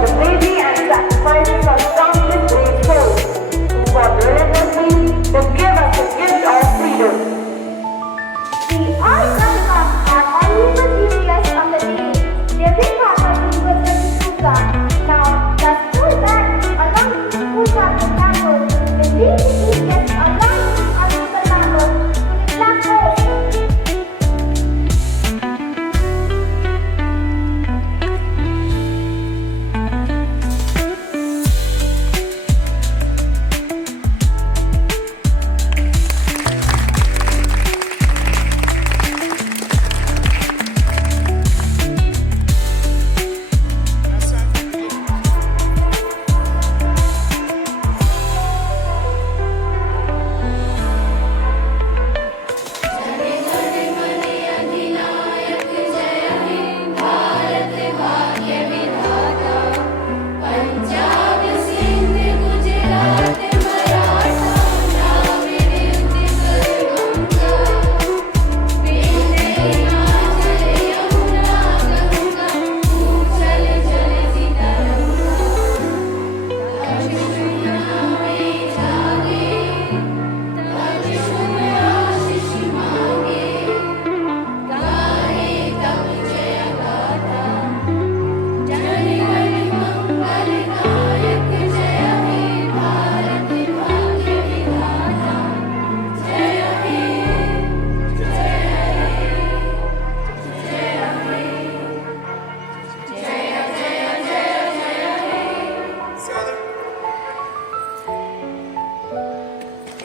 the bravery and sacrifices of countless brave souls who fought relentlessly to give us the gift of freedom. We all welcome our honorable guests of the day, their big father University D'Souza. Now, the school band along with school captain members will lead the guests along with honorable members to the flag post.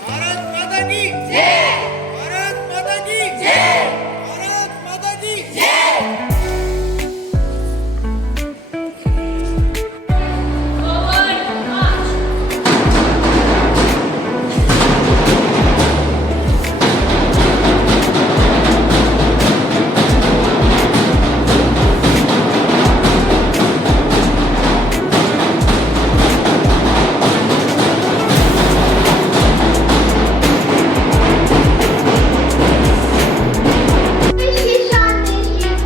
Bharat माता की जय। भारत माता की जय। भारत माता की जय। देश की शान,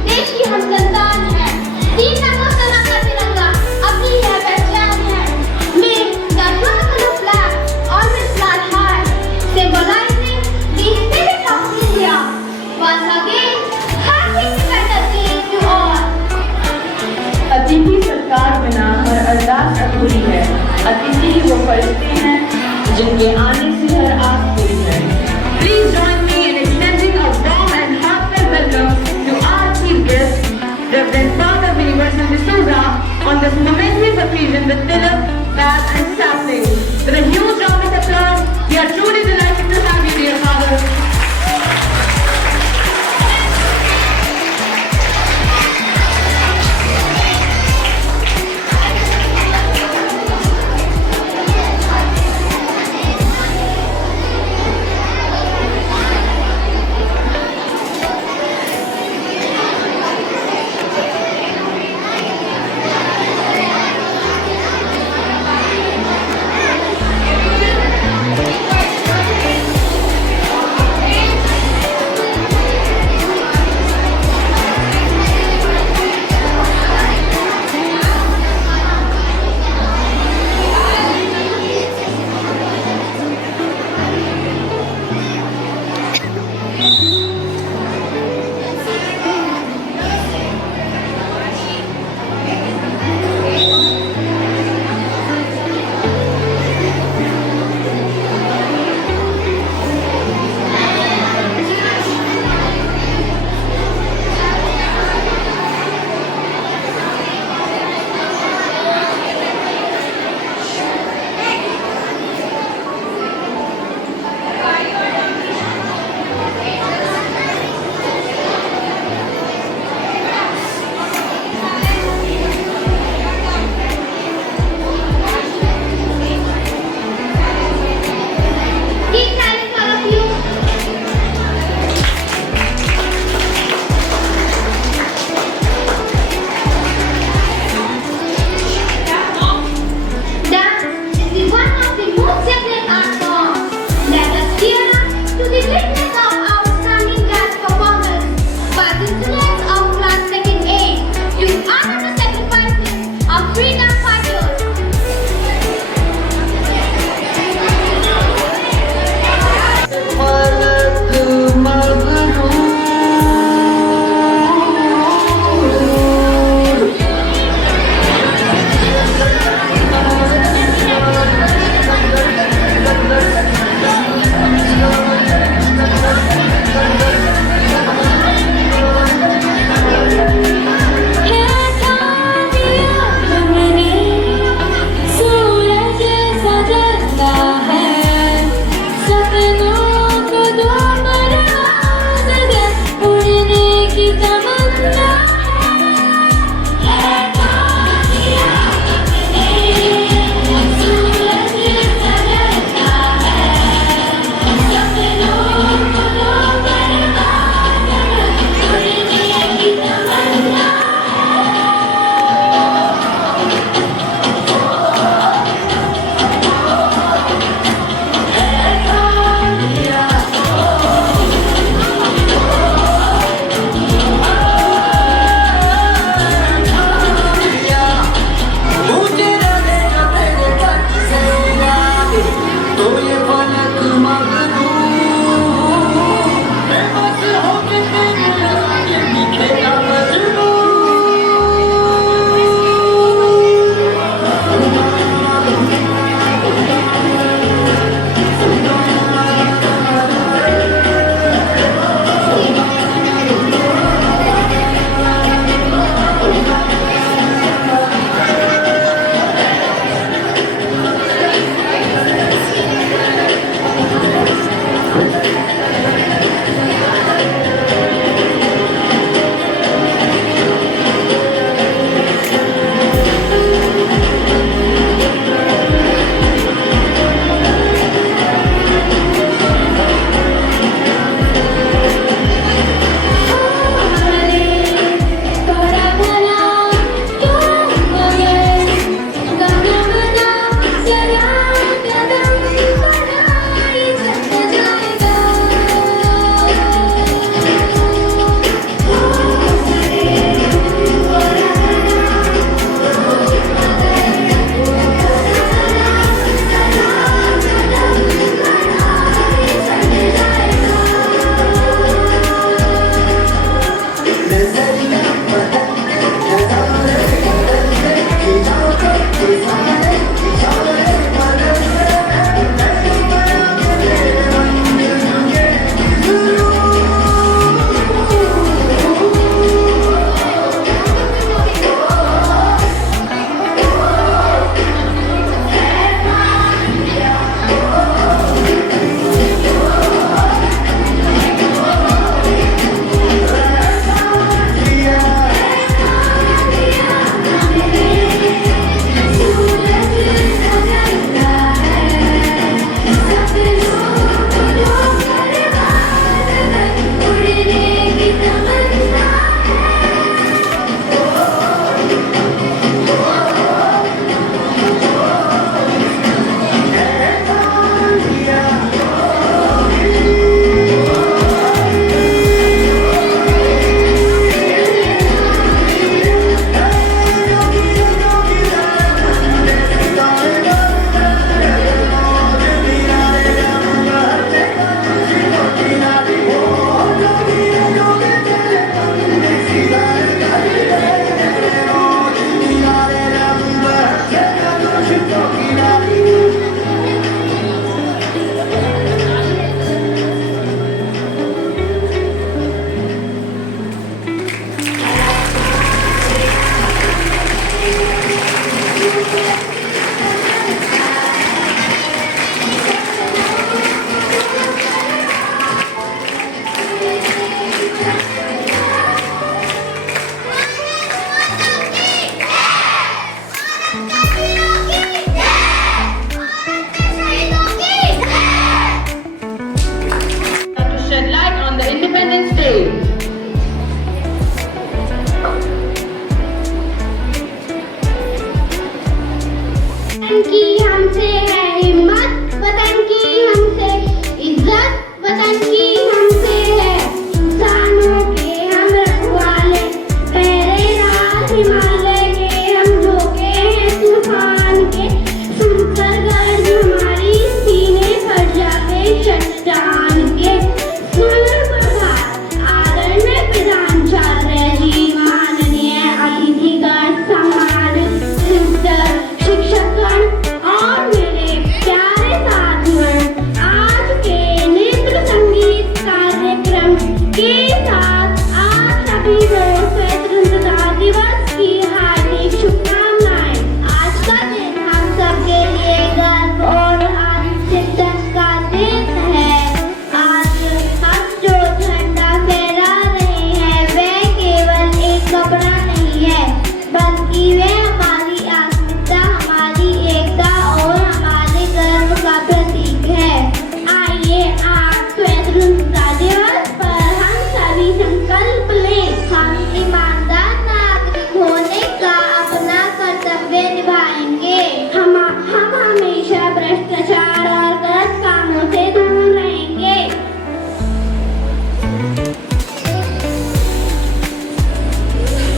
देश की हम संतान हैं। तीन रंगों का रंगा तिरंगा अपनी है पहचान है। May the tricolor flag always fly high, symbolizing the spirit of India. Once again, happy Independence Day to all. अतिथि सत्कार बिना हर अरदास अधूरी है। अतिथि ही वो फरिश्ते हैं जिनके आने से हर आस पूरी है। Please join me in extending a warm and heartfelt welcome to our chief guest, Reverend Father University D'Souza, on this momentous occasion with Tilak, Bag and Sapling. With a huge round of applause, we are truly delighted to have you, dear Father. वतन की हमसे है हिम्मत, वतन की हमसे इज्जत, वतन की हमसे है इंसानों के हम रखवाले, पहरेदार हिमालय के हम झोंके हैं तूफान के, सुनकर गर्ज हमारी सीने फट जाते चट्टान के। सुप्रभात आदरणीय प्रधान चार्य जी, माननीय अतिथिगण, सम्मानित शिक्षकगण और मेरे प्यारे साथियों, आज के नृत्य संगीत कार्यक्रम के साथ आप सभी को स्वतंत्रता दिवस की हार्दिक शुभकामनाएं। आज का दिन हम सबके लिए गर्व और आनंद का दिन है। आज हम जो झंडा फहरा रहे हैं वह केवल एक कपड़ा नहीं है, बल्कि वह हमारी अस्मिता, हमारी एकता और हमारे गर्व का प्रतीक है। आइए आज स्वतंत्रता दिवस पर हम सभी संकल्प लें। हम ईमानदार नागरिक होने का अपना कर्तव्य निभाएंगे। हम हमेशा भ्रष्टाचार और गलत कामों से दूर रहेंगे।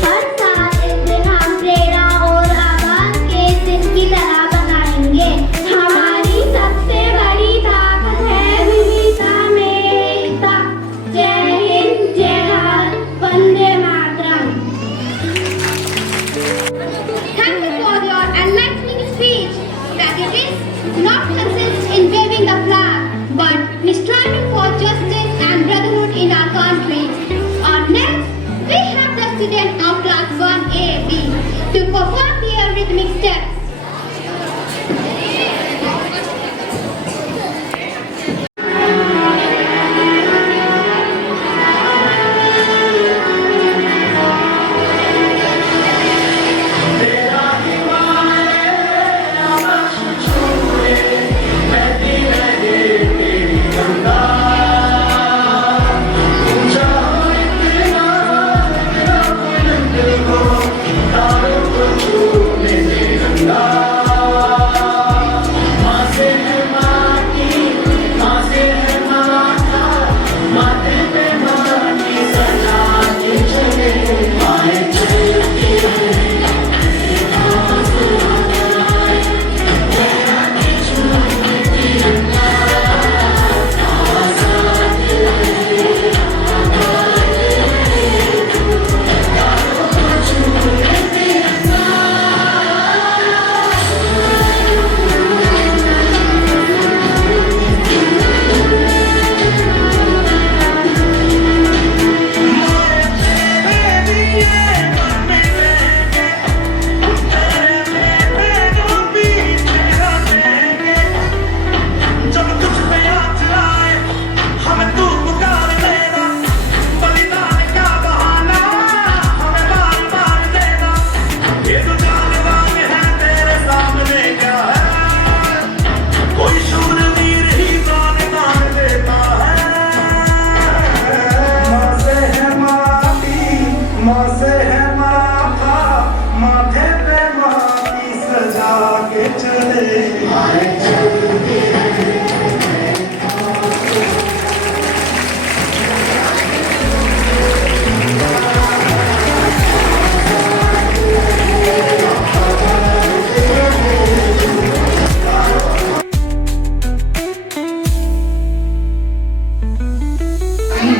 हर साल इस दिन हम प्रेरणा और आवाज के दिन की तरह बनाएंगे। हमारी सबसे बड़ी ताकत है विविधता में एकता। जय हिंद, जय भारत, वंदे Mataram. Thank you for your enlightening speech. That it is not consist in waving the flag, but in striving for justice and brotherhood in our country. Next, we have the students of class 1AB to perform their rhythmic steps.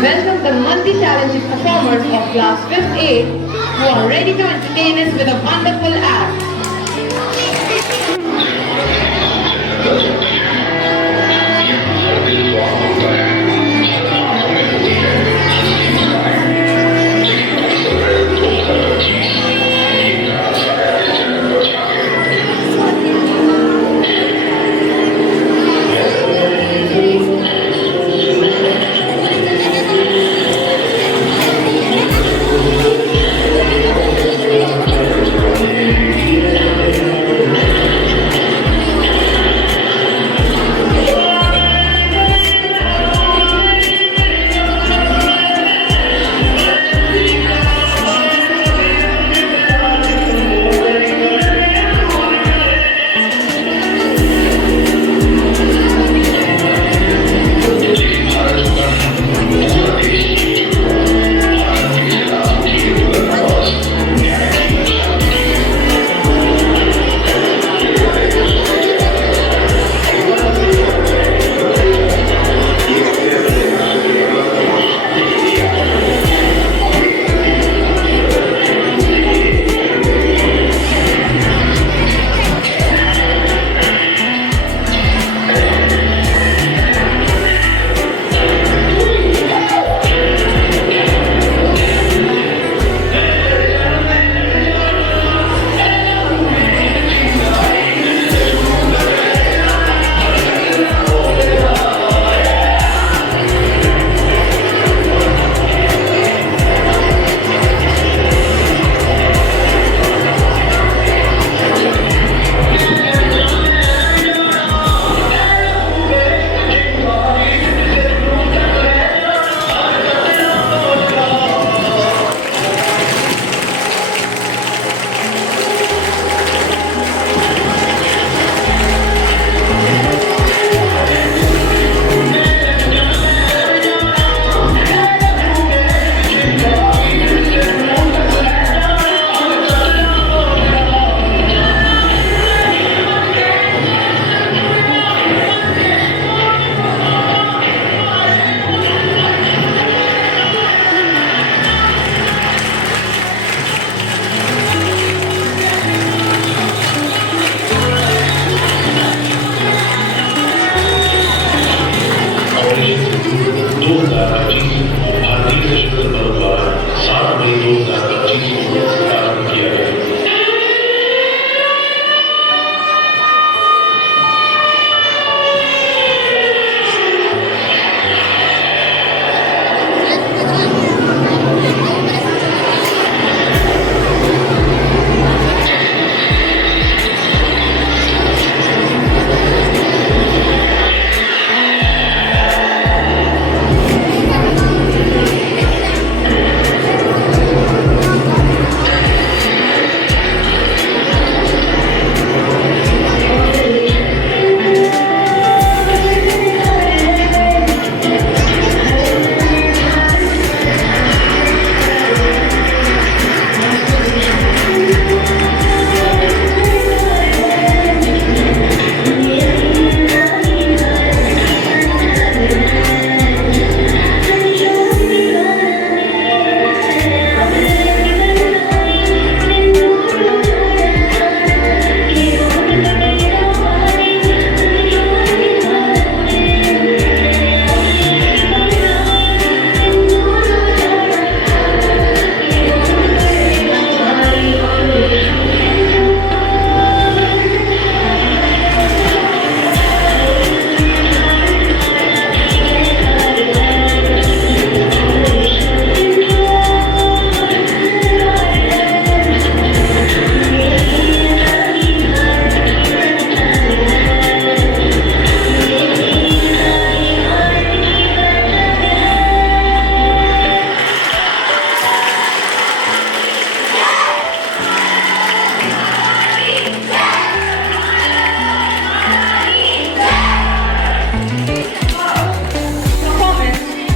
Welcome the multi-talented performers of class 5th A who are ready to entertain us with a wonderful act.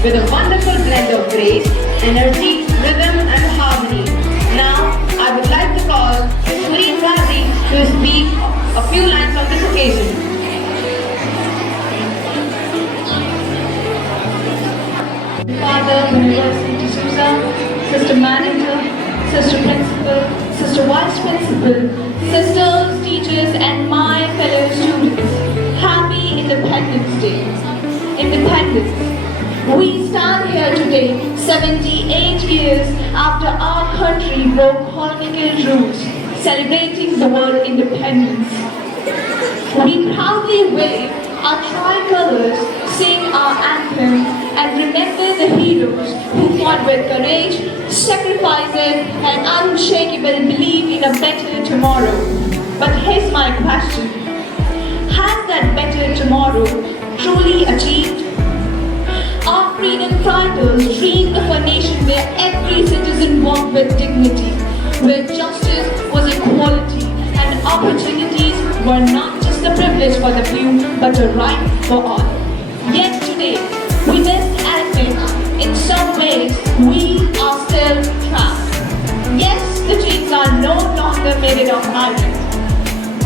with a wonderful blend of grace, energy, rhythm and harmony. Now, I would like to call Sureen Ghazi to speak a few lines on this occasion. Father, University D'Souza, Sister Manager, Sister Principal, Sister Vice Principal, Sisters, teachers and my fellow students. Happy Independence Day. Independence. We stand here today, 78 years after our country broke colonial rules, celebrating the word independence. We proudly wave our tricolors, sing our anthem, and remember the heroes who fought with courage, sacrifices, and unshakable belief in a better tomorrow. But here's my question. Has that better tomorrow truly achieved? Our freedom fighters dreamed of a nation where every citizen walked with dignity, where justice was equality, and opportunities were not just a privilege for the few, but a right for all. Yet today, we must admit, in some ways, we are still trapped. Yes, the chains are no longer made of iron.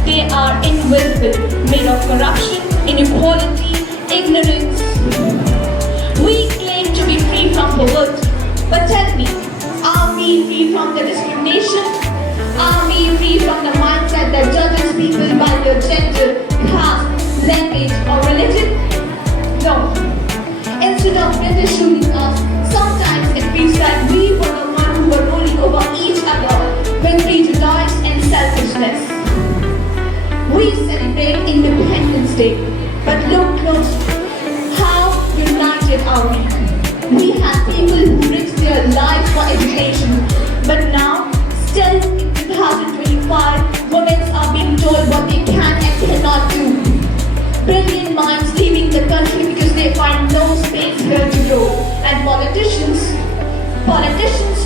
They are invisible, made of corruption, inequality, ignorance. We claim to be free from poverty, but tell me, are we free from the discrimination? Are we free from the mindset that judges people by their gender, caste, language, or religion? No. Instead of British ruling us, sometimes it feels like we were the ones who were ruling over each other with prejudice and selfishness. We celebrate Independence Day, but look close. How united are we? We have people who risked their lives for education, but now, still in 2025, women are being told what they can and cannot do. Brilliant minds leaving the country because they find no space here to grow. And politicians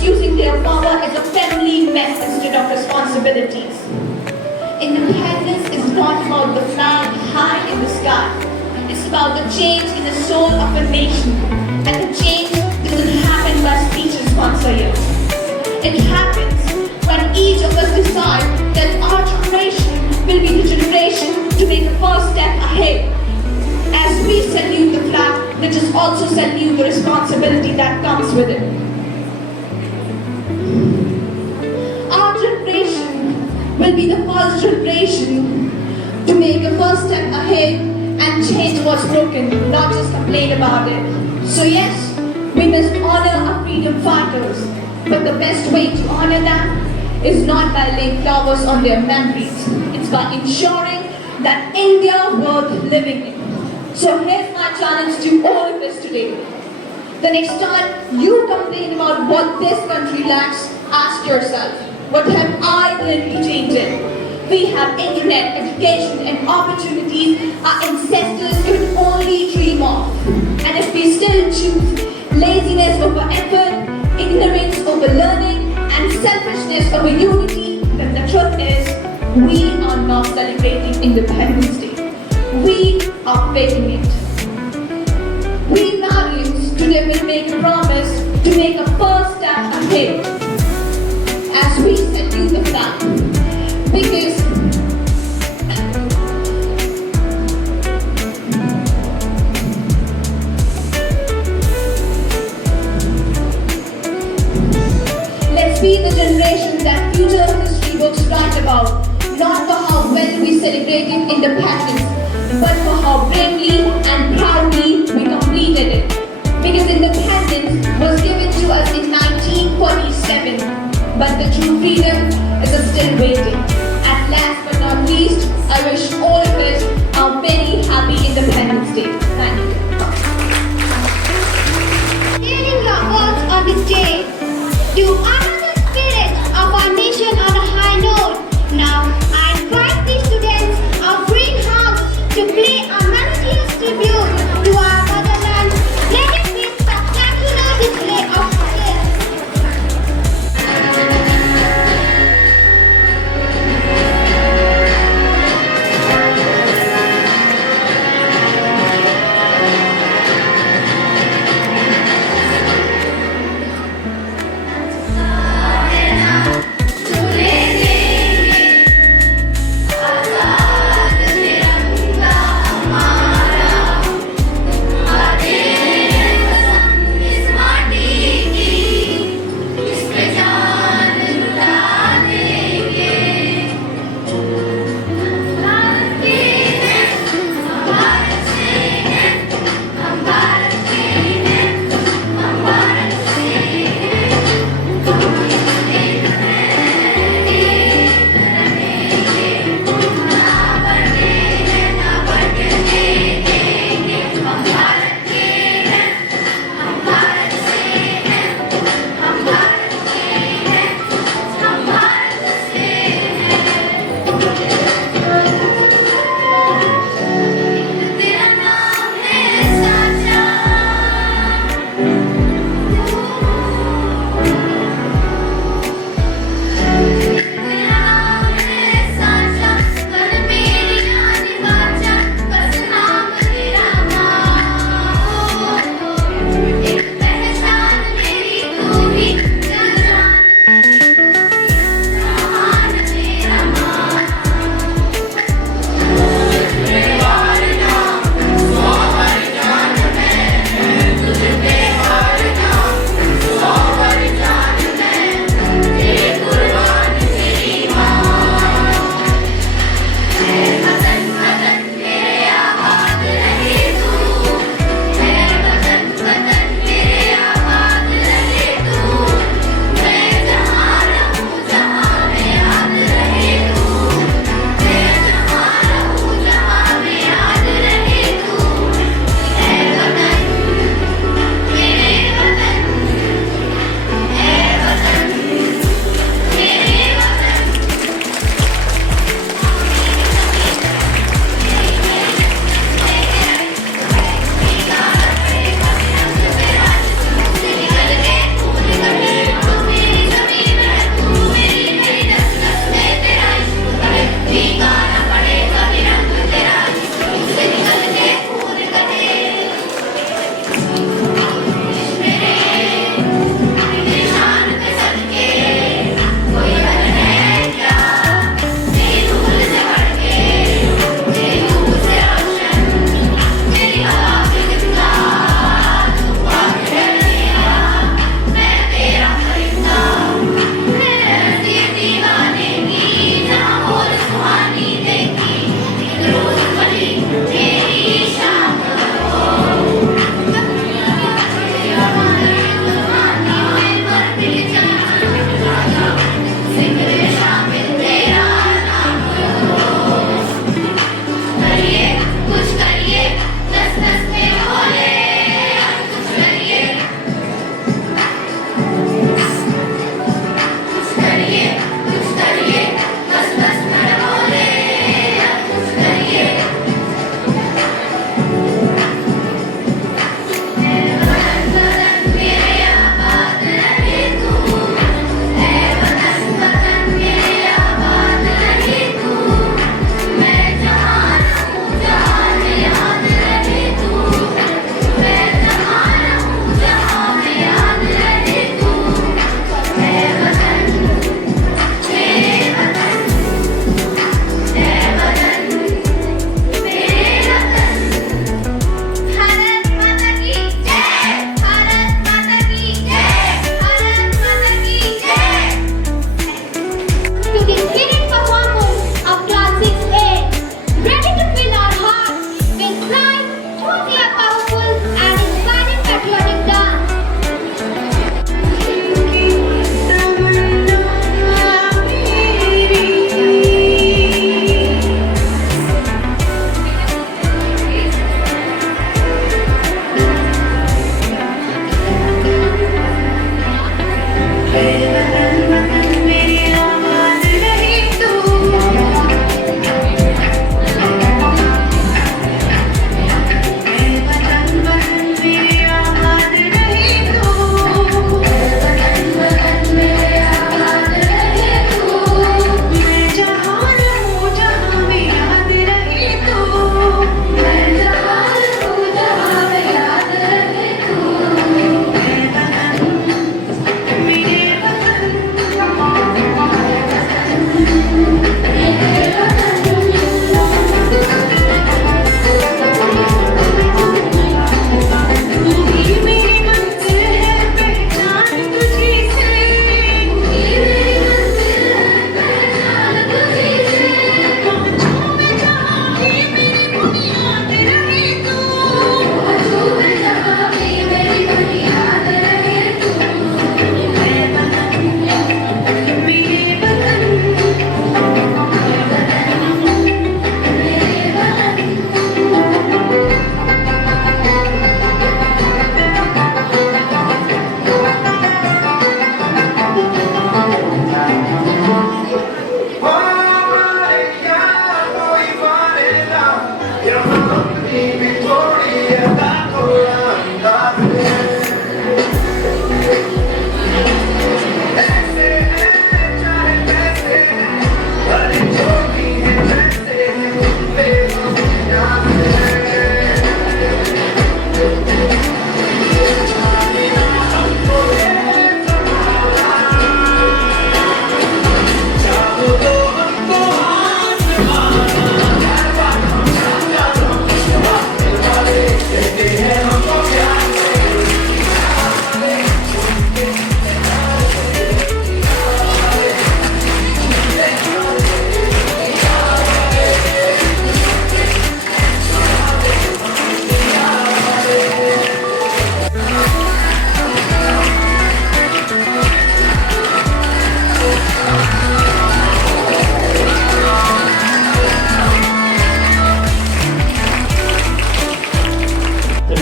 using their power as a family mess instead of responsibilities. Independence is not about the flag high in the sky. It's about the change in the soul of a nation. And the change doesn't happen by speeches once a year. It happens when each of us decide that our generation will be the generation to make the first step ahead. As we salute the flag, let us also salute the responsibility that comes with it. Our generation will be the first generation to make a first step ahead and change what's broken, not just complain about it. So yes, we must honor our freedom fighters, but the best way to honor them is not by laying flowers on their memories. It's by ensuring that India worth living in. So here's my challenge to all of us today. The next time you complain about what this country lacks, ask yourself, what have I done to change it? We have internet, education and opportunities our ancestors could only dream of. And if we still choose laziness over effort, ignorance over learning, and selfishness over unity, then the truth is, we are not celebrating Independence Day. We are faking it. We values today will make a promise to make a first step ahead as we salute the flag. Because let's be the generation that future history books write about, not for how well we celebrated independence, but for how bravely and proudly we completed it. Because independence was given to us in 1947, but the true freedom is still waiting. And last but not least, I wish all of us a very happy Independence Day. Thank you. Sharing your words on this day to honor the spirit of our nation on a high note. Now, I invite the students of Greenhouse to play a melodious tribute to our motherland. Let it be a spectacular display of skill.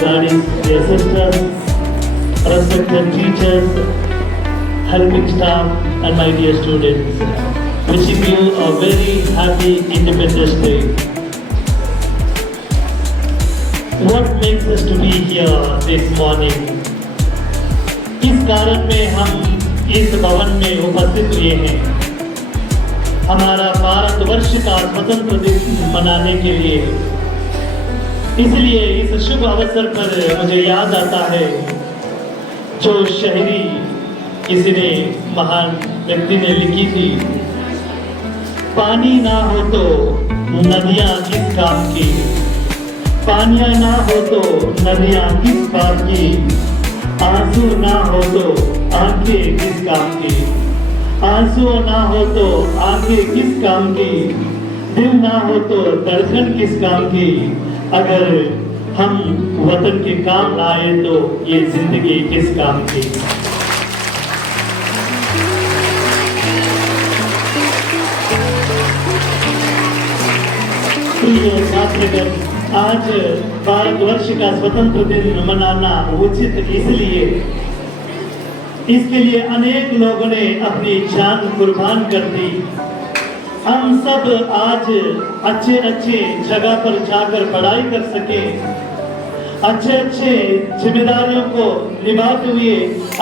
Guardians, dear sisters, respected teachers, helping staff, and my dear students, wishing you a very happy Independence Day. What makes us to be here this morning? किस कारण में हम इस भवन में उपस्थित हुए हैं? हमारा भारतवर्ष का स्वतंत्र दिन मनाने के लिए। इसलिए इस शुभ अवसर पर मुझे याद आता है जो शायरी किसी ने महान व्यक्ति ने लिखी थी, पानी ना हो तो नदियां किस काम की, पानियां ना हो तो नदियां किस बात की, आंसू ना हो तो आंखें किस काम की, आंसू ना हो तो आंखें किस काम की, दिल ना हो तो धड़कन किस काम की, अगर हम वतन के काम लाए तो ये जिंदगी किस काम की। प्रिय छात्रगण, आज भारतवर्ष का स्वतंत्र दिन मनाना उचित इसके लिए अनेक लोगों ने अपनी जान कुर्बान कर दी। हम सब आज अच्छे जगह पर जाकर पढ़ाई कर सके, अच्छे जिम्मेदारियों को निभाते हुए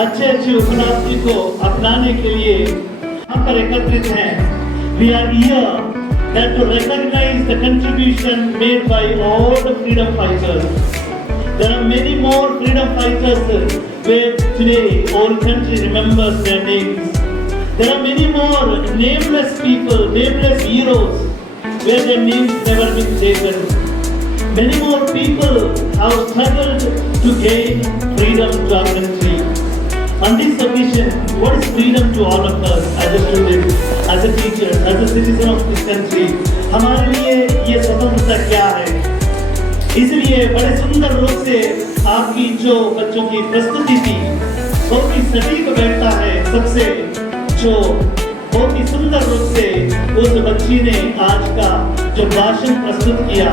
अच्छे उपलब्धि को अपनाने के लिए हम पर एकत्रित हैं। We are here that to recognize the contribution made by all the freedom fighters. There are many more freedom fighters where today all country remembers their names. There are many more nameless people, nameless heroes, where their names never been taken. Many more people have struggled to gain freedom to our country. On this occasion, what is freedom to all of us as a student, as a teacher, as a citizen of this country? हमारे लिए ये स्वतंत्रता क्या है? इसलिए बड़े सुंदर रूप से आपकी जो बच्चों की प्रस्तुति थी, बहुत ही सटीक बैठता है सबसे, जो बहुत ही सुंदर रूप से उस बच्ची ने आज का जो भाषण प्रस्तुत किया,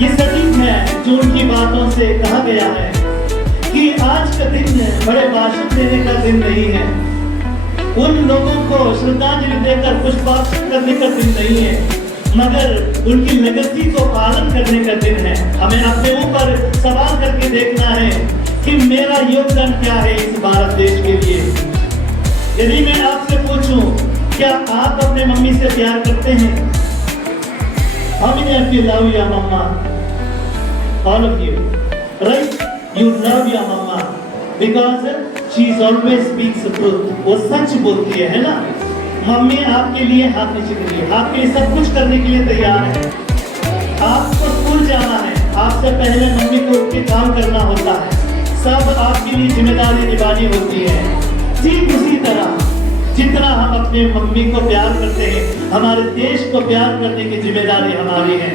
ये सटीक है जो उनकी बातों से कहा गया है कि आज का दिन बड़े भाषण देने का दिन नहीं है, उन लोगों को श्रद्धांजलि देकर पुष्पार्चन करने का दिन नहीं है, मगर उनकी लेगेसी को पालन करने का दिन है। हमें अपने ऊपर सवाल करके देखना है कि मेरा योगदान क्या है इस भारत देश के लिए। यदि मैं आपसे पूछूं, क्या आप अपने मम्मी से प्यार करते हैं? How many of you love your mama? All of you, right? You love your mama because she always speaks the truth. वो सच बोलती है ना? मम्मी आपके लिए हाथ नीचे करिए, आपके लिए सब कुछ करने के लिए तैयार है। आपको स्कूल जाना है, आपसे पहले मम्मी को उठ के काम करना होता है, सब आपके लिए जिम्मेदारी निभानी होती है। ठीक उसी तरह जितना हम अपने मम्मी को प्यार करते हैं, हमारे देश को प्यार करने की जिम्मेदारी हमारी है।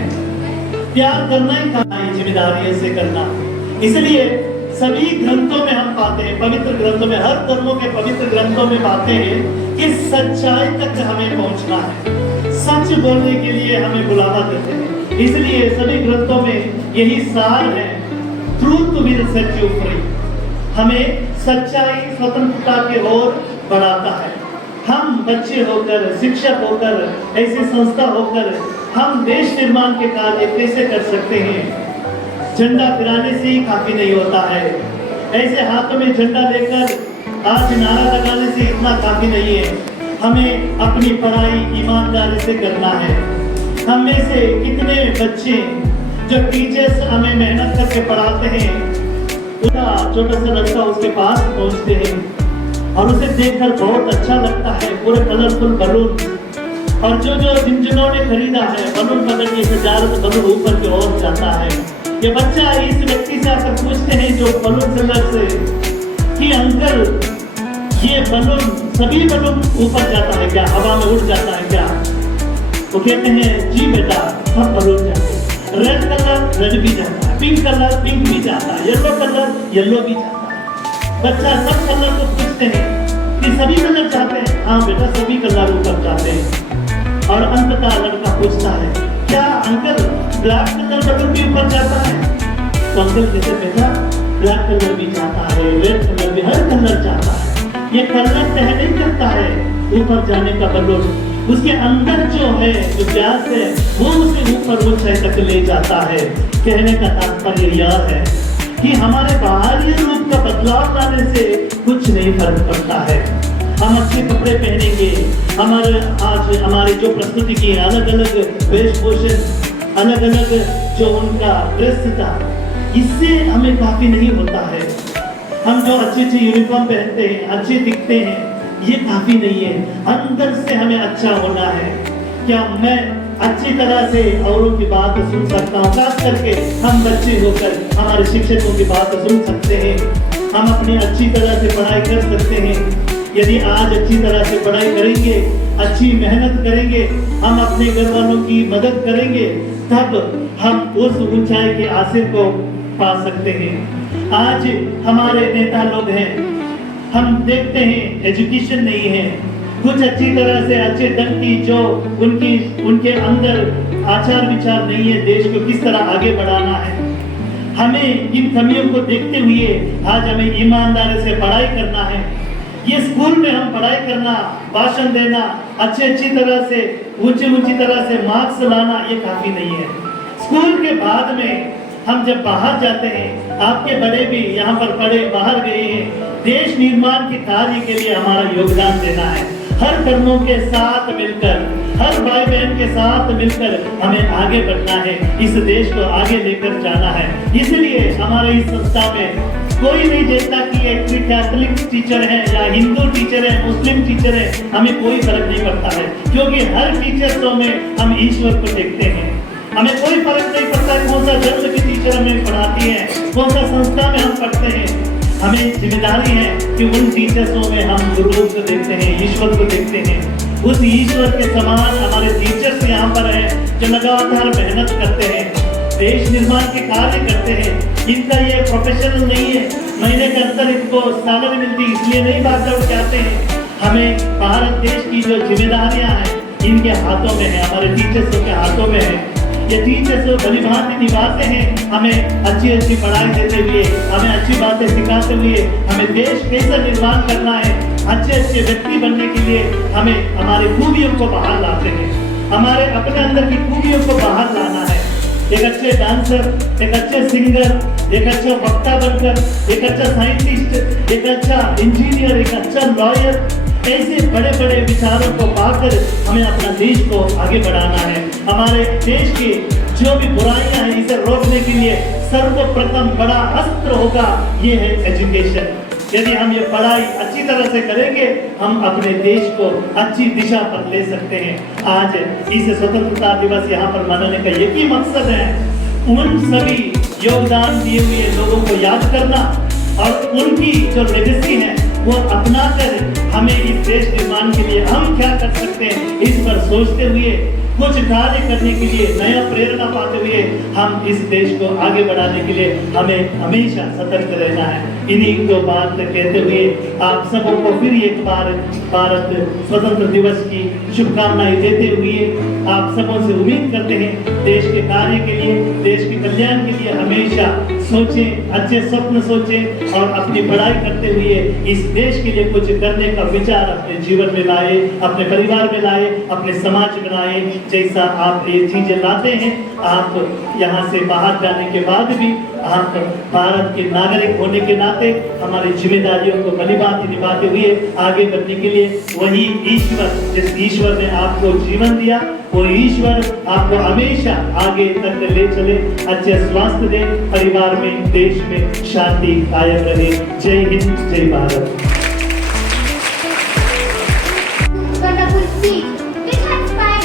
प्यार करना ही कहाँ है, जिम्मेदारी से करना। इसलिए सभी ग्रंथों में हम पाते हैं, पवित्र ग्रंथों में, हर धर्मों के पवित्र ग्रंथों में पाते हैं कि सच्चाई तक हमें पहुंचना है, सच बोलने के लिए हमें बुलावा देते हैं। इसलिए सभी ग्रंथों में यही सार है, truth will set you free. हमें सच्चाई स्वतंत्रता की ओर बढ़ाता है। हम बच्चे होकर, शिक्षक होकर, ऐसी संस्था होकर हम देश निर्माण के कार्य कैसे कर सकते हैं? झंडा फहराने से ही काफी नहीं होता है, ऐसे हाथों में झंडा लेकर आज नारा लगाने से इतना काफी नहीं है। हमें अपनी पढ़ाई ईमानदारी से करना है। हम में से कितने बच्चे जो टीचर्स हमें मेहनत करके पढ़ाते हैं, उसका छोटा सा लड़का उसके पास पहुंचते हैं और उसे देखकर बहुत अच्छा लगता है, पूरे कलरफुल बलून और जिन्होंने खरीदा है बलून पकड़ के तजारत बलून ऊपर की ओर जाता है। ये बच्चा इस व्यक्ति से आकर पूछते हैं जो बलून सेलर से कि अंकल ये बलून सभी बलून ऊपर जाता है क्या, हवा में उड़ जाता है क्या? वो कहते हैं जी बेटा सब बलून जाते हैं, रेड कलर रेड भी जाता है, पिंक कलर पिंक भी जाता है, येलो कलर येलो भी जाता है। बच्चा सब कलर को पूछते हैं कि सभी कलर जाते हैं? हाँ बेटा सभी कलर ऊपर जाते हैं। और अंततः लड़का पूछता है क्या अंकल ब्लैक कलर बलून भी ऊपर जाता है? तो अंकल कहते बेटा ब्लैक कलर भी जाता है, रेड कलर भी, हर कलर जाता है। ये कलर तय नहीं करता है ऊपर जाने का बलून, उसके अंदर जो है जो गैस है वो उसे ऊपर ऊंचाई तक ले जाता है। कहने का तात्पर्य यह है कि हमारे बाहरी रूप का बदलाव लाने से कुछ नहीं फर्क पड़ता है। हम अच्छे कपड़े पहनेंगे, हमारे जो प्रस्तुति की अलग अलग वेशभूषण, अलग अलग जो उनका ड्रेस था, इससे हमें काफी नहीं होता है। हम जो अच्छे अच्छे यूनिफॉर्म पहनते हैं, अच्छे दिखते हैं, ये काफी नहीं है। अंदर से हमें अच्छा होना है। क्या मैं अच्छी तरह से औरों की बात सुन सकता हूँ? खास करके हम बच्चे होकर हमारे शिक्षकों की बात सुन सकते हैं, हम अपनी अच्छी तरह से पढ़ाई कर सकते हैं। यदि आज अच्छी तरह से पढ़ाई करेंगे, अच्छी मेहनत करेंगे, हम अपने घर वालों की मदद करेंगे, तब हम उस ऊंचाई के हासिल को पा सकते हैं। आज हमारे नेता लोग हैं, हम देखते हैं एजुकेशन नहीं है, कुछ अच्छी तरह से अच्छे ढंग की जो उनके अंदर आचार विचार नहीं है, देश को किस तरह आगे बढ़ाना है। हमें इन कमियों को देखते हुए आज हमें ईमानदारी से पढ़ाई करना है। ये स्कूल में हम पढ़ाई करना, भाषण देना, अच्छी तरह से ऊंची तरह से मार्क्स लाना, ये काफी नहीं है। स्कूल के बाद में हम जब बाहर जाते हैं, आपके बड़े भी यहाँ पर पढ़े बाहर गए हैं, देश निर्माण के कार्य के लिए हमारा योगदान देना है। हर धर्मों के साथ मिलकर, हर भाई बहन के साथ मिलकर हमें आगे बढ़ना है, इस देश को आगे लेकर जाना है। इसलिए हमारे इस संस्था में कोई नहीं देखता कि एक कैथोलिक टीचर है या हिंदू टीचर है, मुस्लिम टीचर है, हमें कोई फर्क नहीं पड़ता है, क्योंकि हर टीचर्सों में हम ईश्वर को देखते हैं। हमें कोई फर्क नहीं पड़ता है कौन सा धर्म की टीचर हमें पढ़ाती है, कौन सा संस्था में हम पढ़ते हैं। हमें जिम्मेदारी है कि उन टीचर्सों में हम गुरु को देखते हैं, ईश्वर को देखते हैं। उस ईश्वर के समान हमारे टीचर्स यहाँ पर हैं जो लगातार मेहनत करते हैं, देश निर्माण के कार्य करते हैं। इनका ये प्रोफेशनल नहीं है, महीने के अंदर इनको सैलरी मिलती, इसलिए नहीं भाग दौड़ जाते हैं। हमें भारत देश की जो जिम्मेदारियां हैं इनके हाथों में है, हमारे टीचर्सों के हाथों में है। ये टीचर्स भली भांति निभाते हैं, हमें अच्छी पढ़ाई देते हुए, हमें अच्छी बातें सिखाते हुए, हमें देश कैसा निर्माण करना है, अच्छे व्यक्ति बनने के लिए हमें हमारे खूबियों को बाहर लाते हैं, हमारे अपने अंदर की खूबियों को बाहर लाना है। एक अच्छे डांसर, एक अच्छे सिंगर, एक अच्छा वक्ता बनकर, एक अच्छा साइंटिस्ट, एक अच्छा इंजीनियर, एक अच्छा लॉयर, ऐसे बड़े बड़े विचारों को पाकर हमें अपना देश को आगे बढ़ाना है। हमारे देश की जो भी बुराइयां हैं इसे रोकने के लिए सर्वप्रथम बड़ा अस्त्र होगा ये है एजुकेशन। यदि हम ये पढ़ाई अच्छी तरह से करेंगे, हम अपने देश को अच्छी दिशा पर ले सकते हैं। आज इस स्वतंत्रता दिवस यहाँ पर मनाने का यही मकसद है, उन सभी योगदान दिए हुए लोगों को याद करना और उनकी जो लेगेसी है वो अपनाकर हमें इस देश निर्माण के लिए हम क्या कर सकते हैं इस पर सोचते हुए कुछ कार्य करने के लिए नया प्रेरणा पाते हुए हम इस देश को आगे बढ़ाने के लिए हमें हमेशा सतर्क रहना है। इन्हीं को बात कहते हुए आप सबों को फिर एक बार भारत स्वतंत्र दिवस की शुभकामनाएं देते हुए आप सबों से उम्मीद करते हैं देश के कार्य के लिए, देश के कल्याण के लिए हमेशा सोचें, अच्छे स्वप्न सोचें और अपनी पढ़ाई करते हुए इस देश के लिए कुछ करने का विचार अपने जीवन में लाए, अपने परिवार में लाए, अपने समाज में लाए। जैसा आप ये चीजें लाते हैं, आप यहाँ से बाहर जाने के बाद भी आप भारत के नागरिक होने के नाते हमारी जिम्मेदारियों को भलीभांति निभाते हुए आगे बढ़ने के लिए वही ईश्वर, जिस ईश्वर ने आपको जीवन दिया, वो ईश्वर आपको हमेशा आगे तक ले चले, अच्छे स्वास्थ्य दे, परिवार में, देश में शांति कायम रहे। जय हिंद, जय Bharat. Wonderful speech which has inspired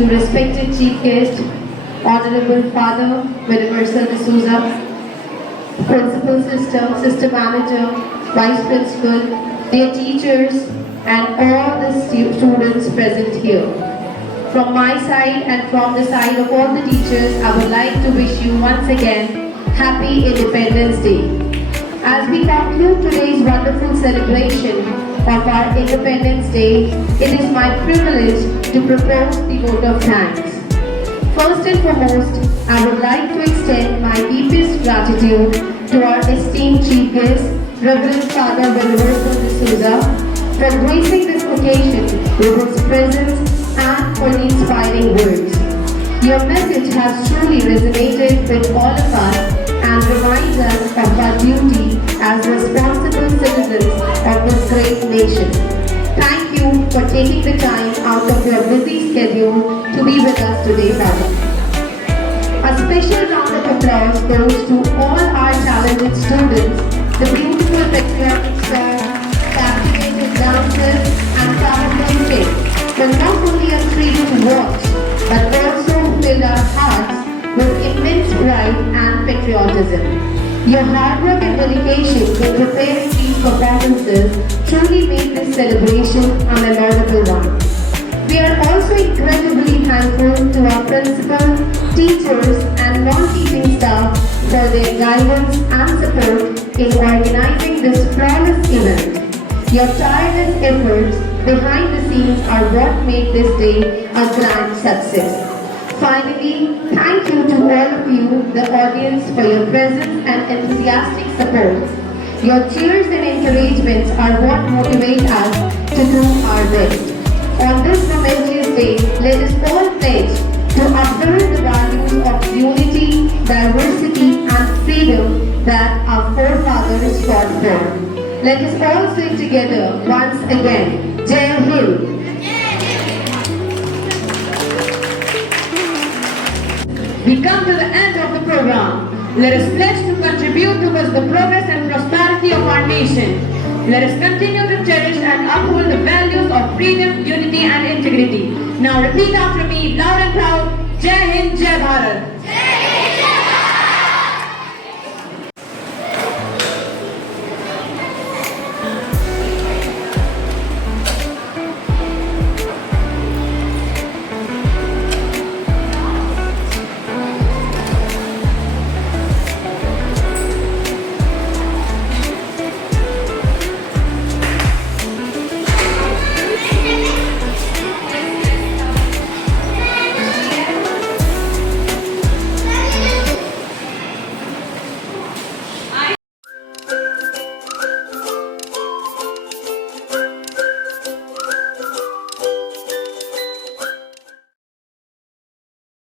to respected Chief Guest, Honorable Father Universal D'Souza, Principal Sister, Sister Manager, Vice Principal, dear teachers, and all the students present here. From my side and from the side of all the teachers, I would like to wish you once again Happy Independence Day. As we conclude today's wonderful celebration of our Independence Day, it is my privilege to propose the vote of thanks. First and foremost, I would like to extend my deepest gratitude to our esteemed Chief Guest, Reverend Father Universal D'Souza, for gracing this occasion with his presence and for the inspiring words. Your message has truly resonated with all of us and reminds us of our duty as responsible citizens of this great nation. Thank you for taking the time out of your busy schedule to be with us today, Father. A special round of applause goes to all our talented students, the beautiful patriotic songs, captivating dances, and powerful hymns were not only a treat to watch, but also filled our hearts with immense pride and patriotism. Your hard work and dedication in preparing these performances truly made this celebration a memorable one. We are also incredibly thankful to our principal, teachers, and non-teaching staff for their guidance and support in organizing this flawless event. Your tireless efforts behind the scenes are what made this day a grand success. Finally, thank you to all of you, the audience, for your presence and enthusiastic support. Your cheers and encouragements are what motivate us to do our best. On this momentous day, let us all pledge to uphold the values of unity, diversity, and freedom that our forefathers fought for. Let us all sing together once again. Jai Hind. We come to the end of the program. Let us pledge to contribute towards the progress and prosperity of our nation. Let us continue to cherish and uphold the values of freedom, unity, and integrity. Now repeat after me, loud and proud. Jai Hind, Jai Bharat.